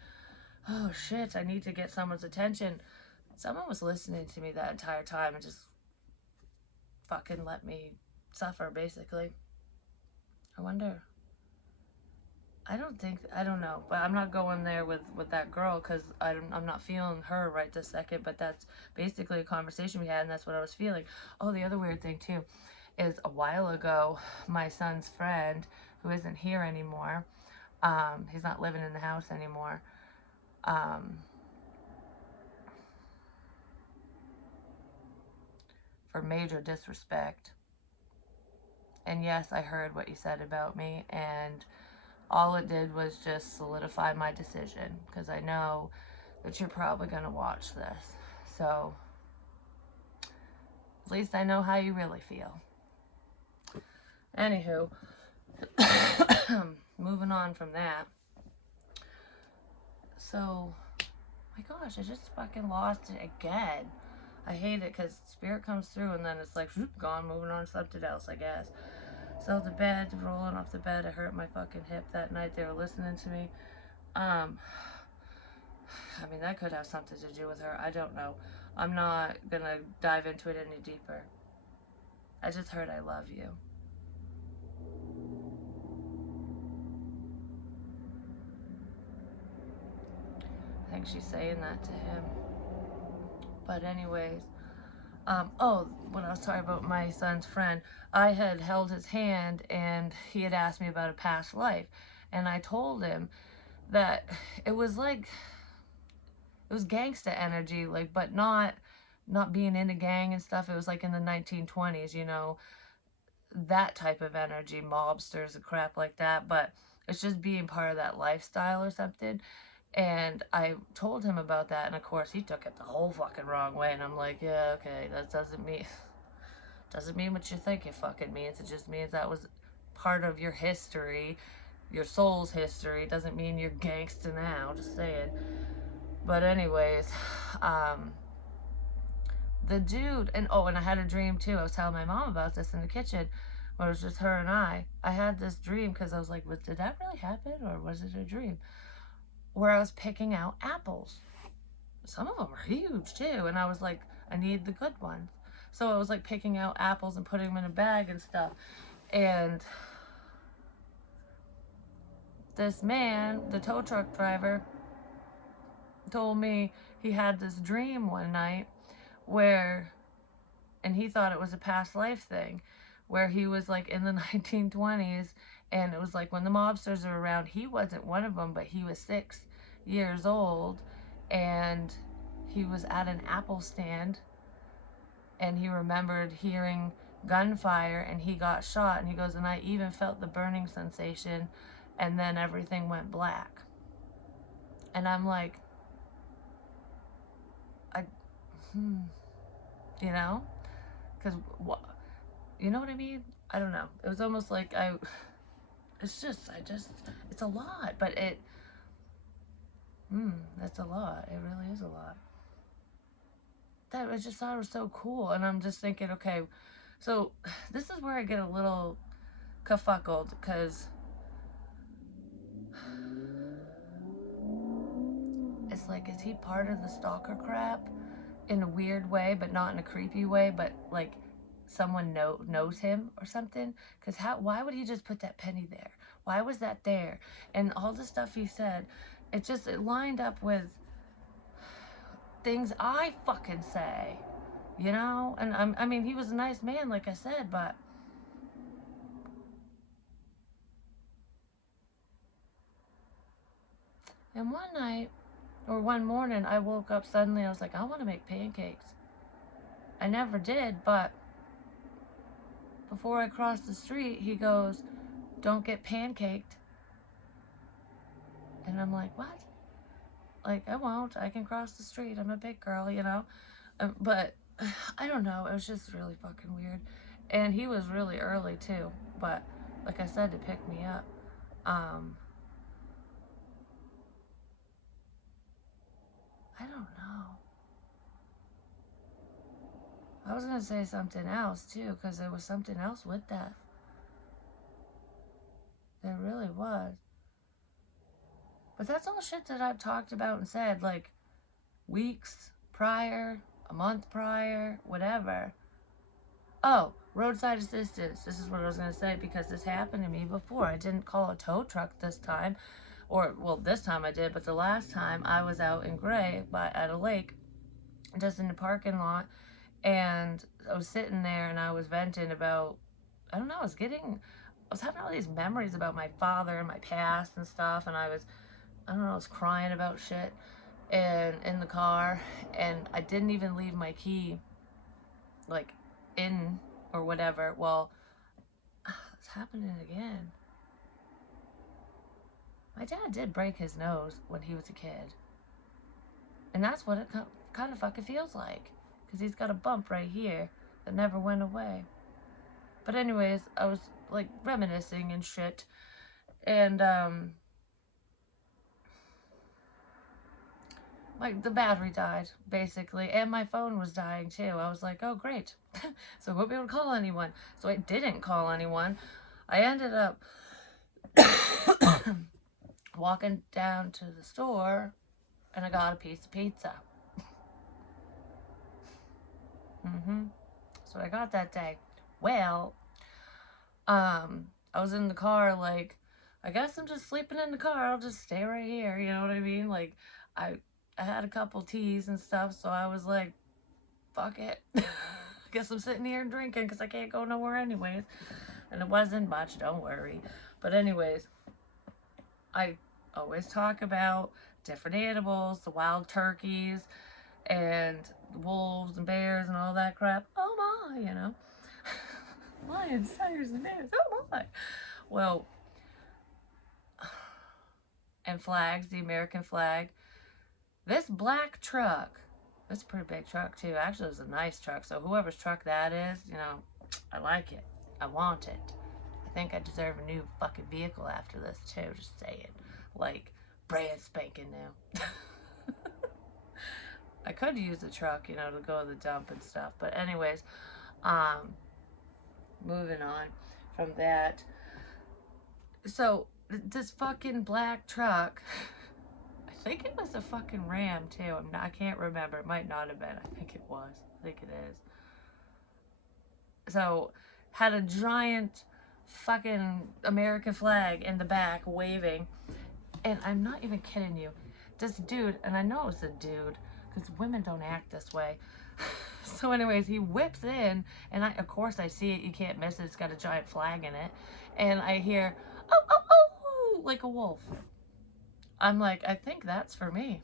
oh shit, I need to get someone's attention. Someone was listening to me that entire time and just fucking let me suffer, basically. I wonder. I don't know, but I'm not going there with that girl because I'm not feeling her right this second, but that's basically a conversation we had, and that's what I was feeling. Oh, the other weird thing too is a while ago, my son's friend, who isn't here anymore, he's not living in the house anymore, for major disrespect. And yes, I heard what you said about me, and all it did was just solidify my decision, because I know that you're probably going to watch this. So, at least I know how you really feel. Anywho, moving on from that. So, my gosh, I just fucking lost it again. I hate it because spirit comes through and then it's like, whoop, gone, moving on to something else, I guess. So the bed, rolling off the bed, I hurt my fucking hip that night. They were listening to me. I mean, that could have something to do with her. I don't know. I'm not gonna dive into it any deeper. I just heard I love you. I think she's saying that to him. But anyways, oh, when I was talking about my son's friend, I had held his hand and he had asked me about a past life. And I told him that it was like, it was gangsta energy, like, but not being in a gang and stuff. It was like in the 1920s, that type of energy, mobsters and crap like that. But it's just being part of that lifestyle or something. And I told him about that, and of course he took it the whole fucking wrong way. And I'm like, yeah, okay, that doesn't mean Doesn't mean what you think it fucking means. It just means that was part of your history, your soul's history. Doesn't mean you're gangsta now, just saying. But anyways, the dude, and oh, and I had a dream too. I was telling my mom about this in the kitchen when it was just her and I had this dream because I was like, did that really happen or was it a dream? Where I was picking out apples. Some of them are huge too, and I was like, I need the good ones. So I was like picking out apples and putting them in a bag and stuff. And this man, the tow truck driver, told me he had this dream one night where, and he thought it was a past life thing, where he was like in the 1920s, and it was like when the mobsters were around, he wasn't one of them, but he was 6 years old, and he was at an apple stand, and he remembered hearing gunfire, and he got shot, and he goes, and I even felt the burning sensation, and then everything went black. And I'm like, you know, because what, you know what I mean? I don't know. It was almost like it's a lot, but that's a lot. It really is a lot. I just thought it was so cool, and I'm just thinking, okay, so this is where I get a little kerfuckled, because it's like, is he part of the stalker crap in a weird way, but not in a creepy way, but like someone knows him or something? Because why would he just put that penny there? Why was that there? And all the stuff he said, it lined up with things I fucking say, you know? And I mean, he was a nice man, like I said, but and one night, or one morning, I woke up suddenly, I was like, I want to make pancakes. I never did, but before I crossed the street, he goes, don't get pancaked. And I'm like, what? Like, I won't. I can cross the street. I'm a big girl, you know? But I don't know. It was just really fucking weird. And he was really early, too. But, like I said, to pick me up. I don't know. I was going to say something else, too, because there was something else with that. There really was. But that's all shit that I've talked about and said, like, weeks prior, a month prior, whatever. Oh, roadside assistance. This is what I was going to say, because this happened to me before. I didn't call a tow truck this time. Or, well, this time I did, but the last time I was out in Gray at a lake, just in the parking lot, and I was sitting there and I was venting about, I don't know, I was having all these memories about my father and my past and stuff, and I was crying about shit and in the car, and I didn't even leave my key, like, in or whatever. Well, it's happening again. My dad did break his nose when he was a kid. And that's what it kind of fucking feels like. Because he's got a bump right here that never went away. But anyways, I was like reminiscing and shit. And like the battery died, basically. And my phone was dying too. I was like, oh great. So I won't be able to call anyone. So I didn't call anyone. I ended up walking down to the store, and I got a piece of pizza. That's what I got that day. Well, I was in the car, like, I guess I'm just sleeping in the car. I'll just stay right here. You know what I mean? Like, I had a couple teas and stuff, so I was like, fuck it. I guess I'm sitting here and drinking because I can't go nowhere anyways. And it wasn't much, don't worry. But anyways, I always talk about different animals, the wild turkeys, and wolves and bears and all that crap. Oh my, you know. Lions, tigers, and bears. Oh my. Well, and flags, the American flag. This black truck, it's a pretty big truck too. Actually, it was a nice truck. So whoever's truck that is, you know, I like it. I want it. I think I deserve a new fucking vehicle after this too, just saying. Like, brand spanking new. I could use a truck, you know, to go to the dump and stuff. But anyways, moving on from that. So, this fucking black truck, I think it was a fucking Ram too. I can't remember. It might not have been. I think it was. I think it is. So, had a giant fucking American flag in the back waving. And I'm not even kidding you. This dude, and I know it's a dude, because women don't act this way. So anyways, he whips in, and of course I see it. You can't miss it. It's got a giant flag in it. And I hear, oh, oh, oh, like a wolf. I'm like, I think that's for me.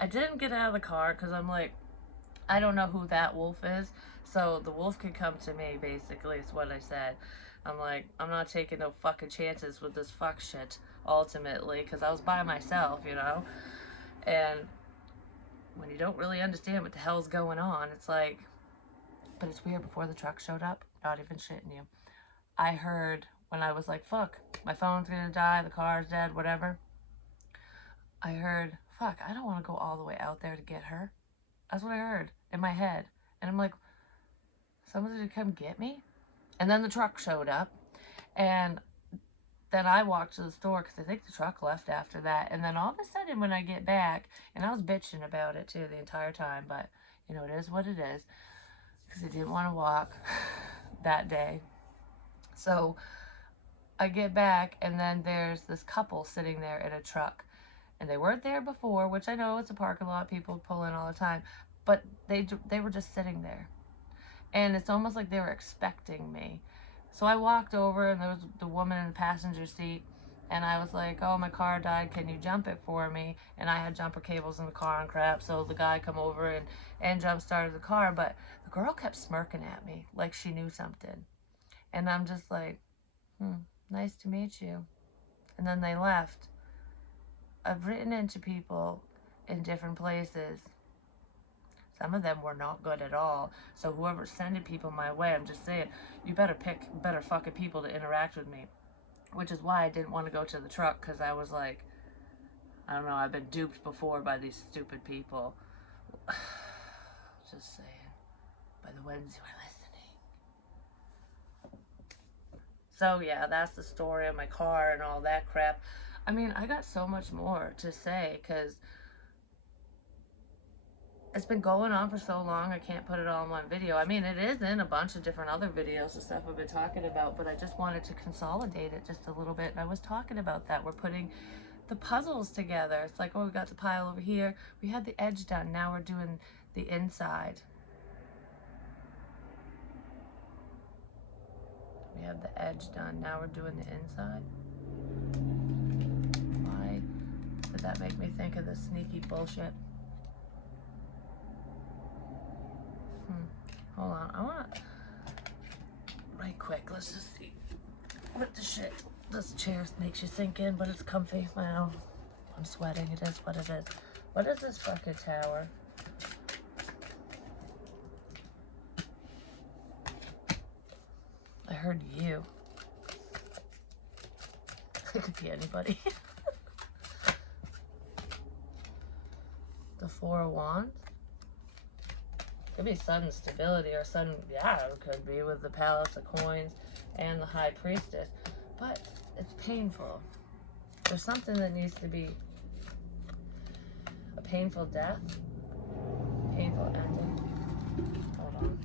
I didn't get out of the car because I'm like, I don't know who that wolf is. So the wolf could come to me, basically, is what I said. I'm like, I'm not taking no fucking chances with this fuck shit, ultimately, because I was by myself, you know? And when you don't really understand what the hell's going on, it's like, but it's weird, before the truck showed up, not even shitting you, I heard, when I was like, fuck, my phone's gonna die, the car's dead, whatever, I heard, fuck, I don't want to go all the way out there to get her. That's what I heard in my head. And I'm like, someone's gonna come get me? And then the truck showed up, and then I walked to the store because I think the truck left after that. And then all of a sudden when I get back, and I was bitching about it too the entire time, but you know, it is what it is, because I didn't want to walk that day. So I get back, and then there's this couple sitting there in a truck, and they weren't there before, which I know it's a parking lot, people pull in all the time, but they were just sitting there. And it's almost like they were expecting me. So I walked over, and there was the woman in the passenger seat, and I was like, oh, my car died, can you jump it for me? And I had jumper cables in the car and crap, so the guy come over and jump started the car, but the girl kept smirking at me like she knew something. And I'm just like, nice to meet you. And then they left. I've written into people in different places. Some of them were not good at all. So whoever's sending people my way, I'm just saying, you better pick better fucking people to interact with me. Which is why I didn't want to go to the truck, because I was like, I don't know, I've been duped before by these stupid people. Just saying, by the ones who are listening. So yeah, that's the story of my car and all that crap. I mean, I got so much more to say, because it's been going on for so long, I can't put it all in one video. I mean, it is in a bunch of different other videos and stuff I've been talking about, but I just wanted to consolidate it just a little bit. And I was talking about that. We're putting the puzzles together. It's like, oh, we got the pile over here. We had the edge done. Now we're doing the inside. We have the edge done. Now we're doing the inside. Why did that make me think of this sneaky bullshit? Hold on, I want to, right quick, let's just see what the shit, this chair makes you sink in, but it's comfy. Wow, I'm sweating, it is what it is. What is this fucking tower? I heard you. It could be anybody. The Four of Wands? Could be sudden stability, or sudden, yeah, it could be with the Palace of Coins and the High Priestess. But it's painful. There's something that needs to be a painful death, painful ending. Hold on.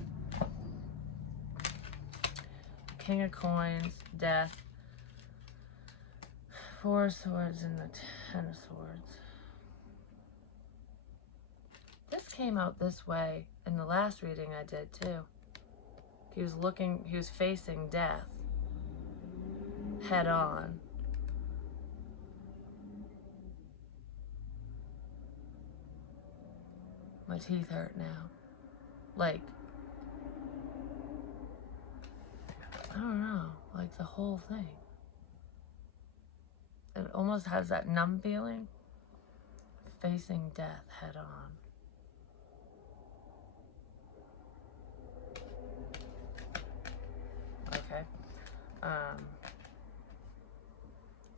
King of Coins, death, Four of Swords, and the Ten of Swords. This came out this way in the last reading I did too. He was facing death head on. My teeth hurt now. Like, I don't know, like the whole thing. It almost has that numb feeling. Facing death head on.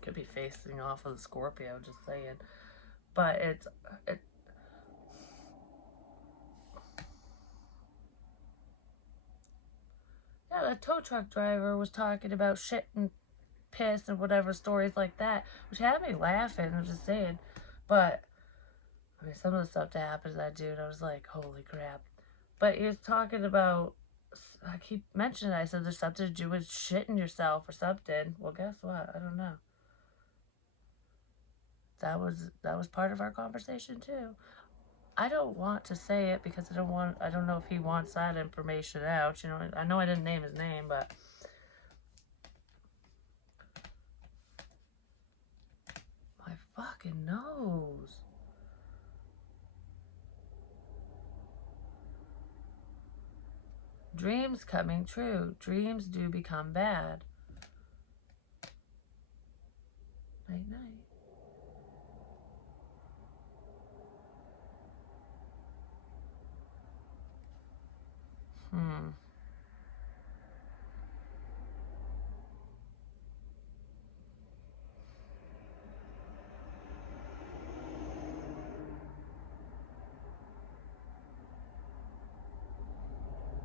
Could be facing off with a Scorpio, just saying. But it yeah, the tow truck driver was talking about shit and piss and whatever, stories like that, which had me laughing. I'm just saying. But I mean, some of the stuff that happened to that dude, I was like, holy crap. But he was talking about, I keep mentioning it. I said there's something to do with shitting yourself or something. Well, guess what? I don't know. That was part of our conversation too. I don't want to say it because I don't know if he wants that information out. You know, I know I didn't name his name, but my fucking nose. Dreams coming true. Dreams do become bad. Night night.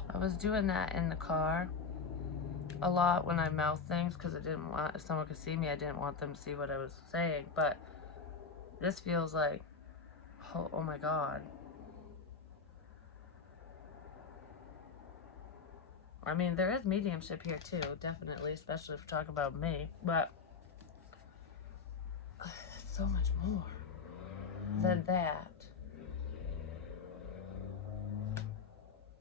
I was doing that in the car a lot when I mouth things because I didn't want, if someone could see me, I didn't want them to see what I was saying. But this feels like, oh my God. I mean, there is mediumship here too, definitely, especially if we're talking about me. But it's so much more than that.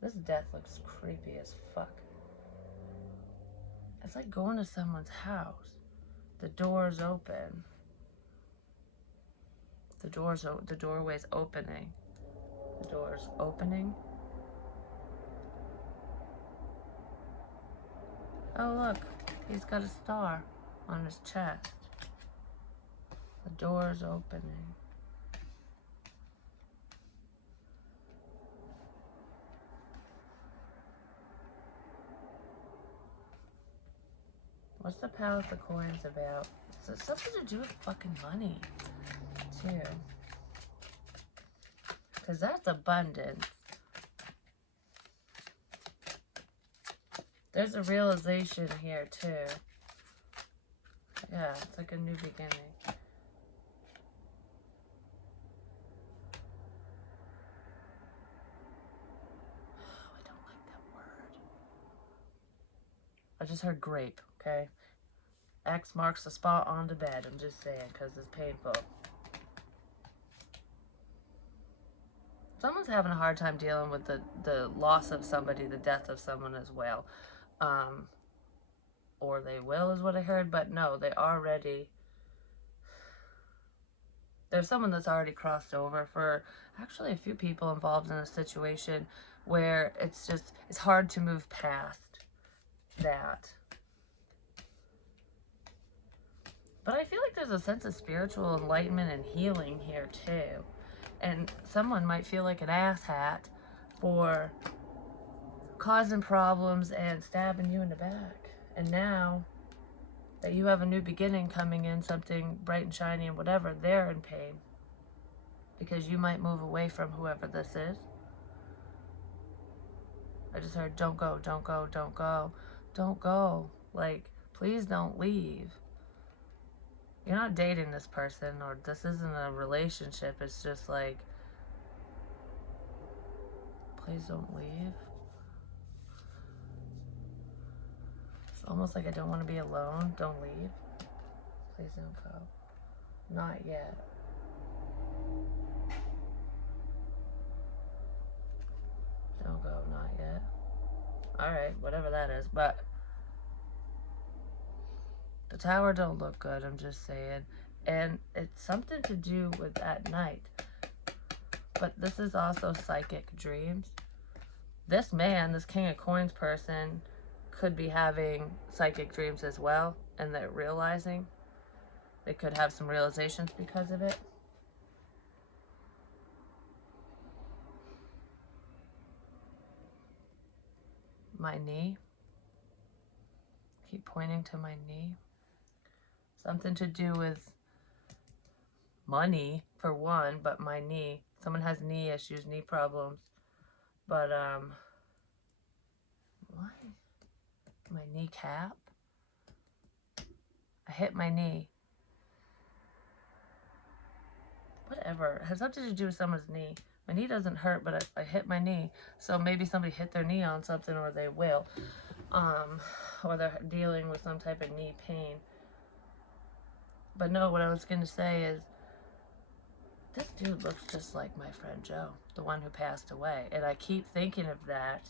This death looks creepy as fuck. It's like going to someone's house. The door's open. The doorway's opening. The door's opening. Oh look, he's got a star on his chest. The door's opening. What's the Palace of Coins about? It's something to do with fucking money, too. Because that's abundance. There's a realization here, too. Yeah, it's like a new beginning. Oh, I don't like that word. I just heard grape, okay? X marks the spot on the bed. I'm just saying, because it's painful. Someone's having a hard time dealing with the loss of somebody, the death of someone as well. Or they will, is what I heard. But no, they already... There's someone that's already crossed over for actually a few people involved in a situation where it's hard to move past that. But I feel like there's a sense of spiritual enlightenment and healing here too. And someone might feel like an asshat for causing problems and stabbing you in the back. And now that you have a new beginning coming in, something bright and shiny and whatever, they're in pain. Because you might move away from whoever this is. I just heard, don't go, don't go, don't go. Don't go. Like, please don't leave. You're not dating this person, or this isn't a relationship. It's just like, please don't leave. It's almost like I don't want to be alone. Don't leave. Please don't go. Not yet. Don't go, not yet. Alright, whatever that is. But the tower don't look good, I'm just saying. And it's something to do with at night. But this is also psychic dreams. This man, this King of Coins person, could be having psychic dreams as well. And they're realizing. They could have some realizations because of it. My knee. keep pointing to my knee. Something to do with money, for one, but my knee. Someone has knee issues, knee problems. But, what? My kneecap? I hit my knee. Whatever. It has something to do with someone's knee. My knee doesn't hurt, but I hit my knee. So maybe somebody hit their knee on something, or they will. Or they're dealing with some type of knee pain. But no, what I was going to say is, this dude looks just like my friend Joe, the one who passed away. And I keep thinking of that.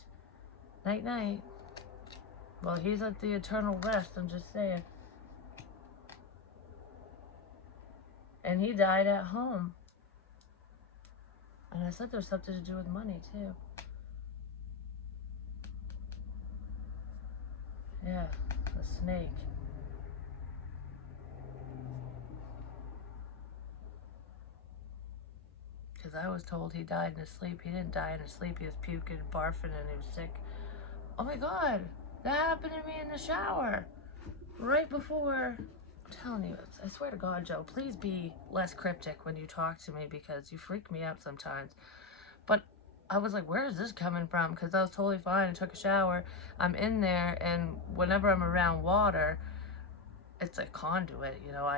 Night, night. Well, he's at the eternal rest, I'm just saying. And he died at home. And I said there's something to do with money, too. Yeah, the snake. Because I was told he died in his sleep. He didn't die in his sleep. He was puking and barfing and he was sick. Oh my God, that happened to me in the shower. Right before, I'm telling you, I swear to God, Joe, please be less cryptic when you talk to me because you freak me out sometimes. But I was like, where is this coming from? Because I was totally fine. I took a shower. I'm in there, and whenever I'm around water, it's a conduit, you know,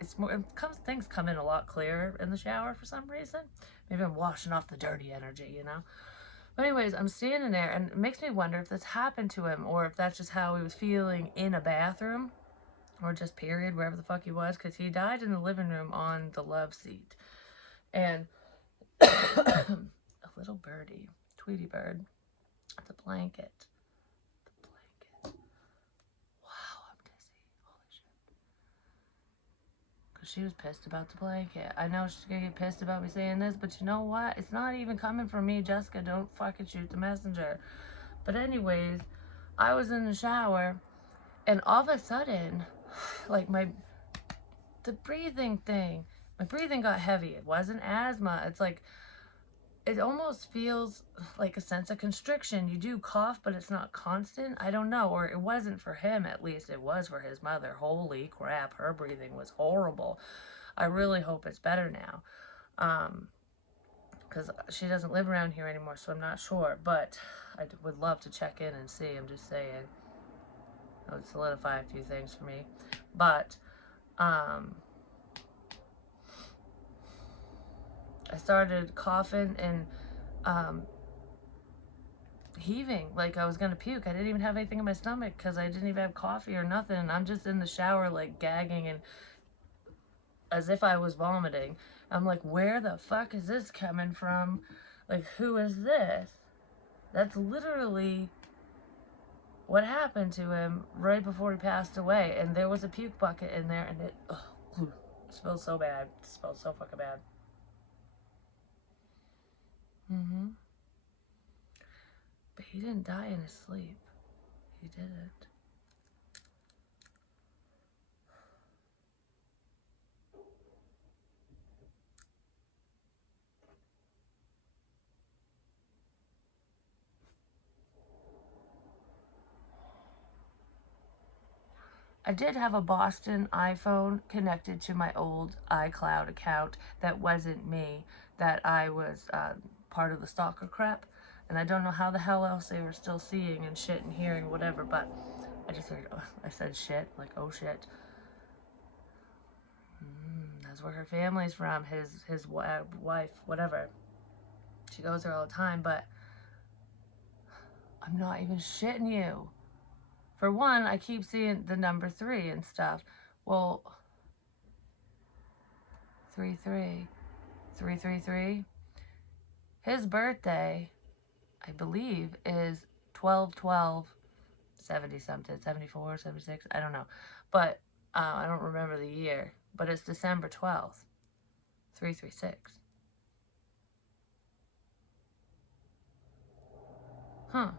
it's more, things come in a lot clearer in the shower for some reason. Maybe I'm washing off the dirty energy, you know? But anyways, I'm standing there, and it makes me wonder if this happened to him, or if that's just how he was feeling in a bathroom, or just period, wherever the fuck he was, because he died in the living room on the love seat. And a little birdie, Tweety bird, the blanket. Wow, I'm dizzy. Holy shit. Because she was pissed about the blanket. I know she's going to get pissed about me saying this, but you know what? It's not even coming from me, Jessica. Don't fucking shoot the messenger. But anyways, I was in the shower, and all of a sudden, like the breathing thing, my breathing got heavy. It wasn't asthma. It's like, it almost feels like a sense of constriction. You do cough, but it's not constant. I don't know, or it wasn't for him, at least. It was for his mother. Holy crap, her breathing was horrible. I really hope it's better now, because she doesn't live around here anymore, so I'm not sure, but I would love to check in and see. I'm just saying, it would solidify a few things for me. But I started coughing and heaving like I was gonna puke. I didn't even have anything in my stomach because I didn't even have coffee or nothing. And I'm just in the shower like gagging and as if I was vomiting. I'm like, where the fuck is this coming from? Like, who is this? That's literally what happened to him right before he passed away. And there was a puke bucket in there, and it smells so bad. It smells so fucking bad. But he didn't die in his sleep. He didn't. I did have a Boston iPhone connected to my old iCloud account that wasn't me, that I was part of the stalker crap. And I don't know how the hell else they were still seeing and shit and hearing whatever, but I just heard, I said shit, like, oh shit. That's where her family's from, his wife, whatever. She goes there all the time, but I'm not even shitting you. For one, I keep seeing the number 3 and stuff. Well, 333. His birthday, I believe, is 12/12, 70 something, 74, 76, I don't know. But I don't remember the year. But it's December 12th, 336. Huh.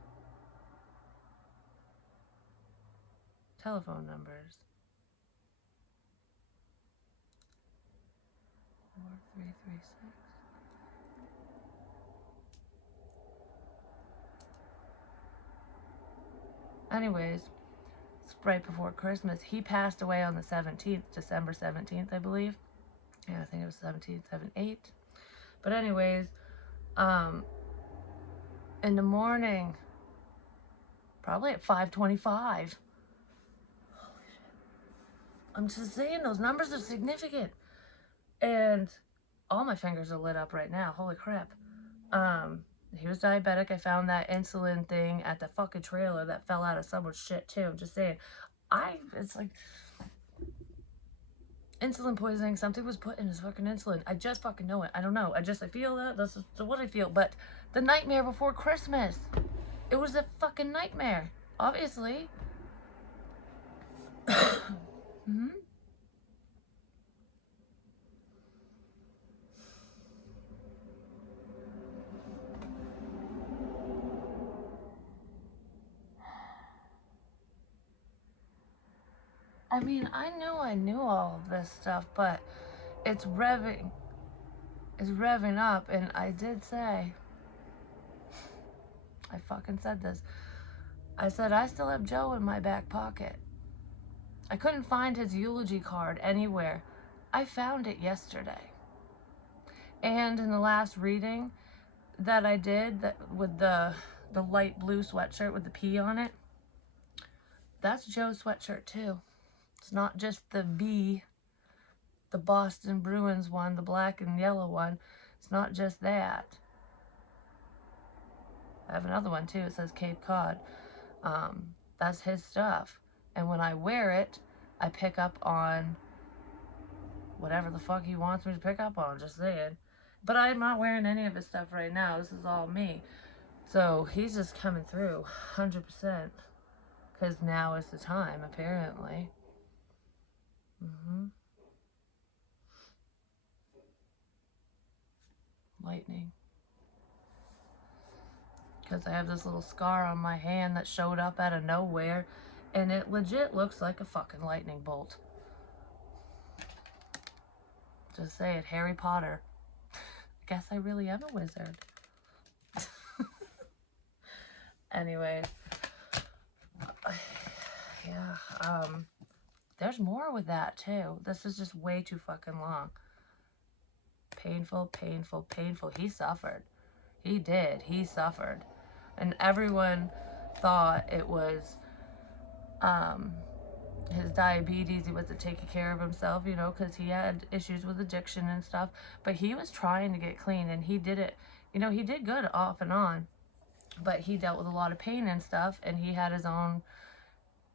Telephone numbers. 4336. Anyways, right before Christmas. He passed away on the 17th, December 17th, I believe. Yeah, I think it was 17th, 7/8. But anyways, in the morning, probably at 5:25. Holy shit. I'm just saying, those numbers are significant. And all my fingers are lit up right now. Holy crap. He was diabetic. I found that insulin thing at the fucking trailer that fell out of someone's shit too. I'm just saying. It's like insulin poisoning. Something was put in his fucking insulin. I just fucking know it. I don't know. I feel that. That's just what I feel. But the nightmare before Christmas. It was a fucking nightmare. Obviously. Hmm? I mean, I knew all of this stuff, but it's revving up, and I did say, I fucking said this. I said, I still have Joe in my back pocket. I couldn't find his eulogy card anywhere. I found it yesterday. And in the last reading that I did, that with the light blue sweatshirt with the P on it, that's Joe's sweatshirt too. It's not just the B, the Boston Bruins one, the black and yellow one. It's not just that. I have another one too. It says Cape Cod. That's his stuff. And when I wear it, I pick up on whatever the fuck he wants me to pick up on, just saying. But I'm not wearing any of his stuff right now. This is all me. So he's just coming through 100%. Because now is the time, apparently. Lightning. Because I have this little scar on my hand that showed up out of nowhere. And it legit looks like a fucking lightning bolt. Just say it, Harry Potter. I guess I really am a wizard. Anyways. Yeah, there's more with that too. This is just way too fucking long. Painful, painful, painful. He suffered. He did. He suffered. And everyone thought it was his diabetes. He wasn't taking care of himself, you know, because he had issues with addiction and stuff. But he was trying to get clean, and he did it. You know, he did good off and on. But he dealt with a lot of pain and stuff, and he had his own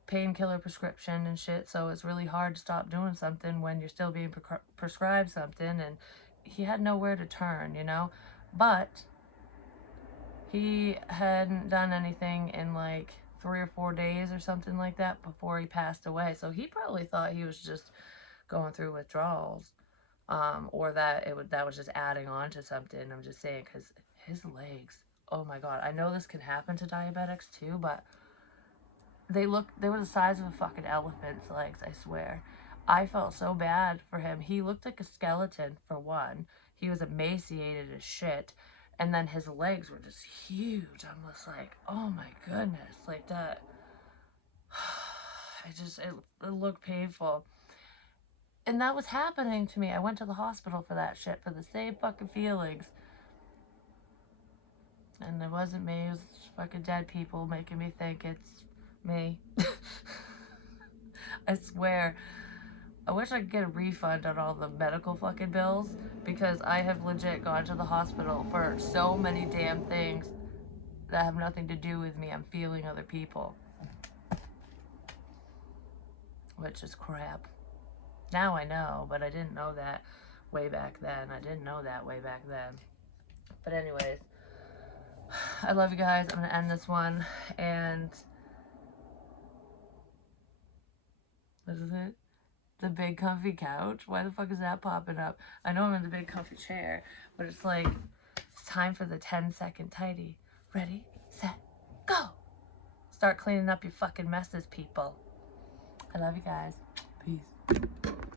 painkiller prescription and shit, so it's really hard to stop doing something when you're still being prescribed something, and he had nowhere to turn, you know. But he hadn't done anything in like 3 or 4 days or something like that before he passed away, so he probably thought he was just going through withdrawals, or that was just adding on to something. I'm just saying, because his legs, oh my god, I know this can happen to diabetics too, but they were the size of a fucking elephant's legs, I swear. I felt so bad for him. He looked like a skeleton, for one. He was emaciated as shit. And then his legs were just huge. I'm just like, oh my goodness. Like that. It looked painful. And that was happening to me. I went to the hospital for that shit, for the same fucking feelings. And it wasn't me. It was fucking dead people making me think it's me. I swear. I wish I could get a refund on all the medical fucking bills, because I have legit gone to the hospital for so many damn things that have nothing to do with me. I'm feeling other people. Which is crap. Now I know, but I didn't know that way back then. But anyways, I love you guys. I'm going to end this one. And what is it? The big comfy couch. Why the fuck is that popping up? I know I'm in the big comfy chair, but it's like, it's time for the 10-second tidy. Ready, set, go. Start cleaning up your fucking messes, people. I love you guys. Peace.